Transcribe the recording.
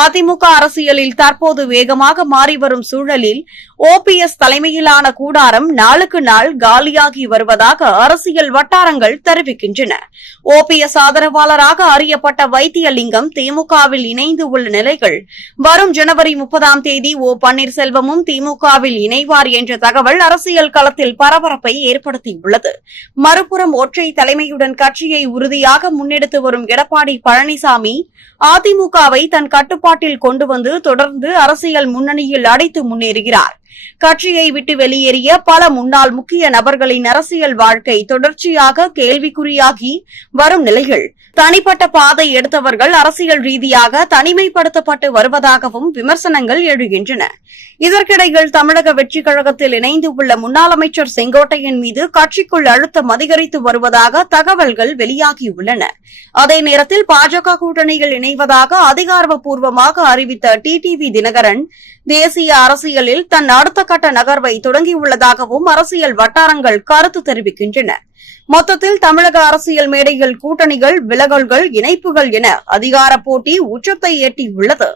அதிமுக அரசியலில் தற்போது வேகமாக மாறி வரும் சூழலில் ஓபிஎஸ் தலைமையிலான கூடாரம் நாளுக்கு நாள் காலியாகி வருவதாக அரசியல் வட்டாரங்கள் தெரிவிக்கின்றன. ஓபிஎஸ் ஆதரவாளராக அறியப்பட்ட வைத்தியலிங்கம் திமுகவில் இணைந்து உள்ள நிலைகள். வரும் ஜனவரி முப்பதாம் தேதி ஓ பன்னீர்செல்வமும் திமுகவில் இணைவார் என்ற தகவல் அரசியல் களத்தில் பரபரப்பை ஏற்படுத்தியுள்ளது. மறுபுறம் ஒற்றை தலைமையுடன் கட்சியை உறுதியாக முன்னெடுத்து வரும் எடப்பாடி பழனிசாமி அதிமுகவை தன் கட்டுப்பாட்டில் கொண்டு வந்து தொடர்ந்து அரசியல் முன்னணியில் அடைத்து முன்னேறுகிறார். கட்சியை விட்டு வெளியேறிய பல முன்னாள் முக்கிய நபர்களின் அரசியல் வாழ்க்கை தொடர்ச்சியாக கேள்விக்குறியாகி வரும் நிலையில் தனிப்பட்ட பாதை எடுத்தவர்கள் அரசியல் ரீதியாக தனிமைப்படுத்தப்பட்டு வருவதாகவும் விமர்சனங்கள் எழுகின்றன. இதற்கிடையில் தமிழக வெற்றிக் கழகத்தில் இணைந்து உள்ள முன்னாள் அமைச்சர் செங்கோட்டையன் மீது கட்சிக்குள் அழுத்தம் அதிகரித்து வருவதாக தகவல்கள் வெளியாகியுள்ளன. அதே நேரத்தில் பாஜக கூட்டணியில் இணைவதாக அதிகாரப்பூர்வமாக அறிவித்த டிடிவி தினகரன் தேசிய அரசியலில் தன்னால் அடுத்த கட்ட நகர்வை தொடங்கியுள்ளதாகவும் அரசியல் வட்டாரங்கள் கருத்து தெரிவிக்கின்றன. மொத்தத்தில் தமிழக அரசியல் மேடையில் கூட்டணிகள் விலகல்கள் இணைப்புகள் என அதிகார போட்டி உச்சத்தை எட்டியுள்ளது.